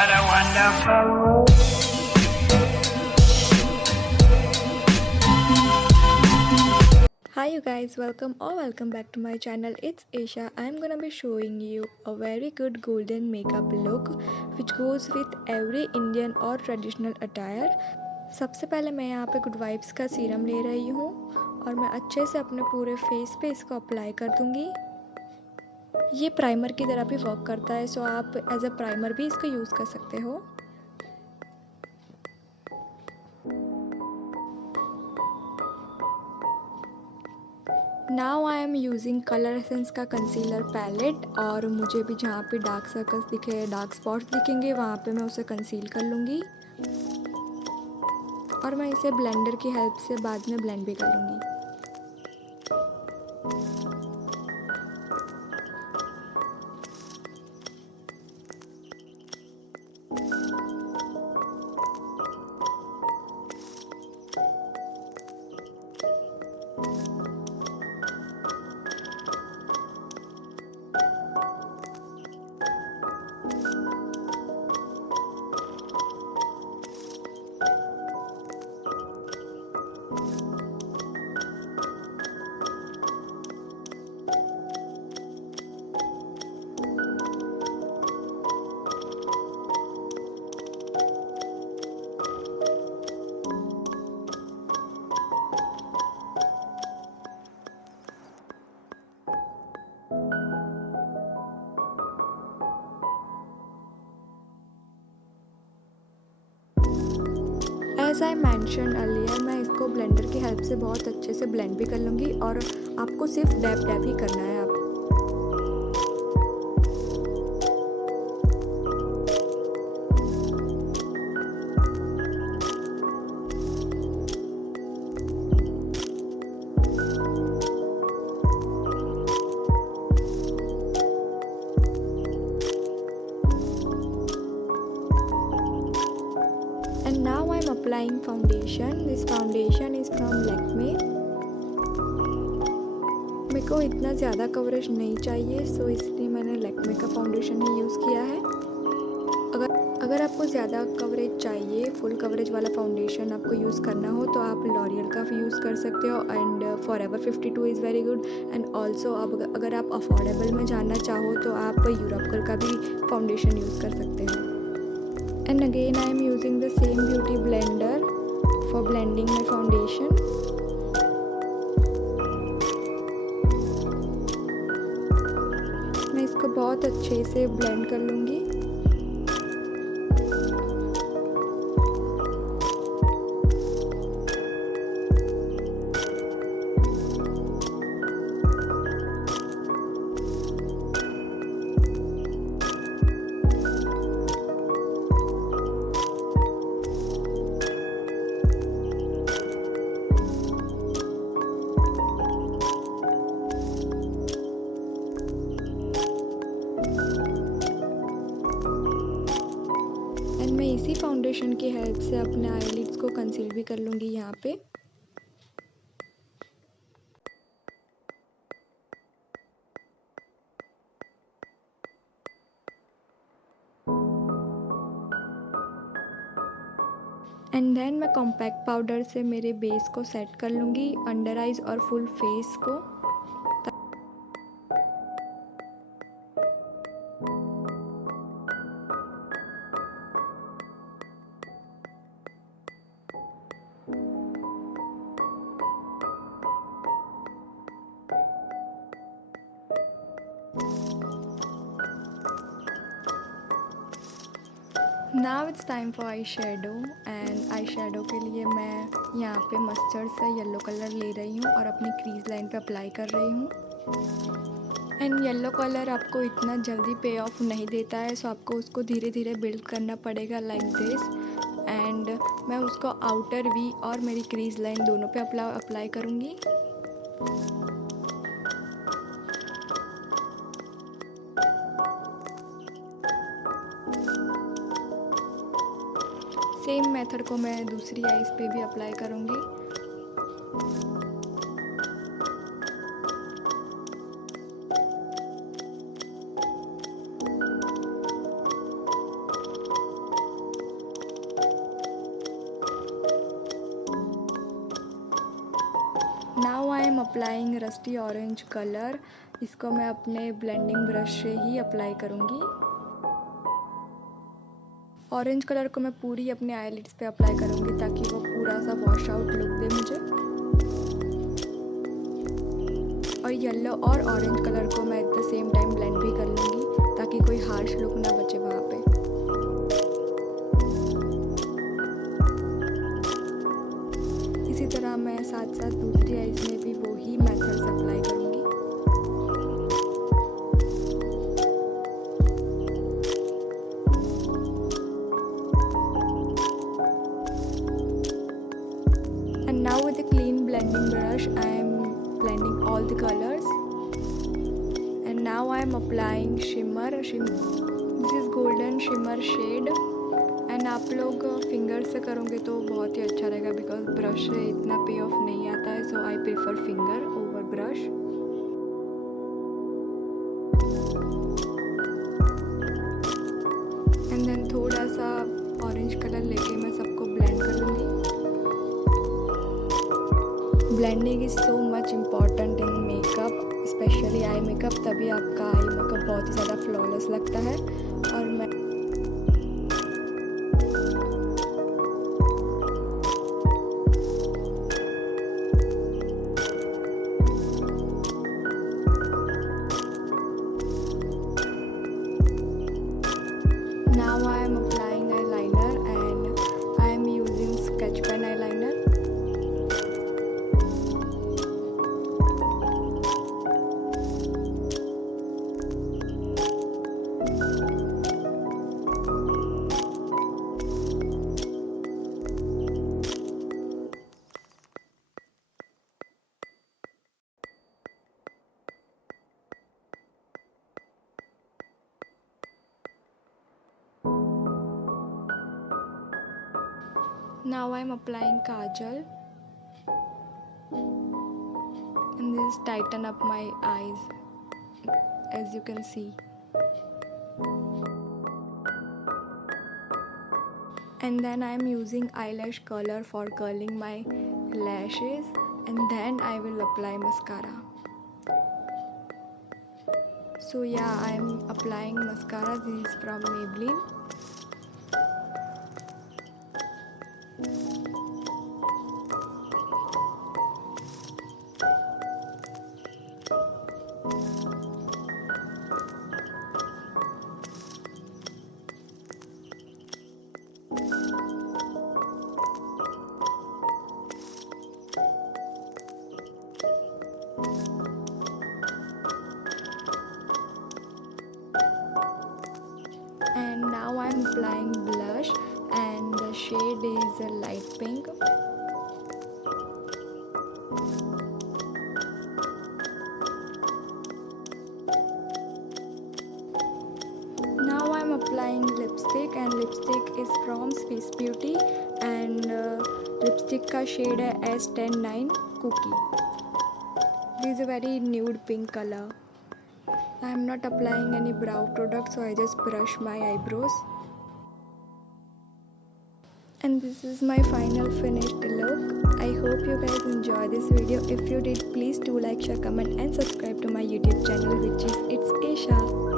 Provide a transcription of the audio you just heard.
What a wonderful world. Hi you guys, welcome back to my channel. It's Aesha. I'm gonna be showing you a very good golden makeup look which goes with every Indian or traditional attire. सबसे पहले मैं यहाँ पे good vibes का serum ले रही हूँ और मैं अच्छे से अपने पूरे फेस पे इसको अप्लाई कर दूंगी। ये प्राइमर की तरह भी वर्क करता है, सो आप एज अ प्राइमर भी इसको यूज़ कर सकते हो। Now I am using colour essence का कंसीलर पैलेट और मुझे भी जहाँ पे डार्क सर्कल्स दिखे, डार्क स्पॉट्स दिखेंगे, वहाँ पे मैं उसे कंसील कर लूँगी और मैं इसे ब्लेंडर की हेल्प से बाद में ब्लेंड भी कर लूँगी। एज आई मैंशन अर्लियर, मैं इसको ब्लेंडर की हेल्प से बहुत अच्छे से ब्लेंड भी कर लूँगी और आपको सिर्फ डैब डैब ही करना है। आप and now I'm applying foundation. This foundation is from Lakme. मेरे को इतना ज़्यादा कवरेज नहीं चाहिए, सो इसलिए मैंने लैक्मे का फाउंडेशन ही यूज़ किया है। अगर आपको ज़्यादा कवरेज चाहिए, फुल कवरेज वाला फाउंडेशन आपको यूज़ करना हो तो आप लॉरियल का भी यूज़ कर सकते हो and forever 52 is very good. And also अगर आप अफोर्डेबल में जानना चाहो तो आप यूरोप का भी फाउंडेशन यूज़ कर सकते हो। And again I am using the same beauty blender for blending my foundation. मैं इसको बहुत अच्छे से ब्लेंड कर लूँगी। एंड मैं इसी फाउंडेशन की हेल्प से अपने आईलिड्स को कंसील भी कर लूँगी यहाँ पे। एंड देन मैं कॉम्पैक्ट पाउडर से मेरे बेस को सेट कर लूँगी, अंडर आइज और फुल फेस को। Now it's time for eye shadow and eye shadow के लिए मैं यहाँ पे मस्टर्ड सा येलो कलर ले रही हूँ और अपनी क्रीज लाइन पे अप्लाई कर रही हूँ। एंड येलो कलर आपको इतना जल्दी पे ऑफ नहीं देता है, सो आपको उसको धीरे धीरे बिल्ड करना पड़ेगा लाइक दिस। एंड मैं उसको आउटर वी और मेरी क्रीज लाइन दोनों पे अप्लाई करूँगी। सेम मेथड को मैं दूसरी आइज पे भी अप्लाई करूँगी। Am applying rusty orange colour. इसको मैं अपने ब्लेंडिंग ब्रश से ही अप्लाई करूँगी। ऑरेंज कलर को मैं पूरी अपने आईलिड्स पे अप्लाई करूँगी ताकि वो पूरा सा वॉश आउट लुक दे मुझे। और येलो और ऑरेंज कलर को मैं at the same time blend भी कर लूँगी ताकि कोई हार्श लुक ना बचे वहाँ पे। इसी तरह मैं साथ साथ दूसरी आईज में भी वही मेथड्स अप्लाई करूँगी। And now with a clean blending brush, I am blending all the colors. And now I am applying shimmer. This is golden shimmer shade. And आप लोग फिंगर से करोगे तो बहुत ही अच्छा रहेगा बिकॉज ब्रश से इतना पे ऑफ नहीं आता है, so I prefer finger over brush. And then थोड़ा सा ऑरेंज कलर लेके मैं सबको ब्लेंड कर लूँगी। Blending is so much important in makeup, specially eye makeup, तभी आपका आई मेकअप बहुत ही ज़्यादा फ्लॉलेस लगता है। और मैं now I am applying eyeliner and I am using sketch pen eyeliner. Now I am applying kajal and this tighten up my eyes as you can see. And then I am using eyelash curler for curling my lashes, and then I will apply mascara. So yeah, I am applying mascara. This is from Maybelline. And now I am applying blush and the shade is a light pink. Now I am applying lipstick and lipstick is from Swiss Beauty and lipstick का shade है S109 Cookie. This is a very nude pink color. I am not applying any brow product, so I just brush my eyebrows. And this is my final finished look. I hope you guys enjoy this video. If you did, please do like, share, comment and subscribe to my YouTube channel, which is It's Aesha.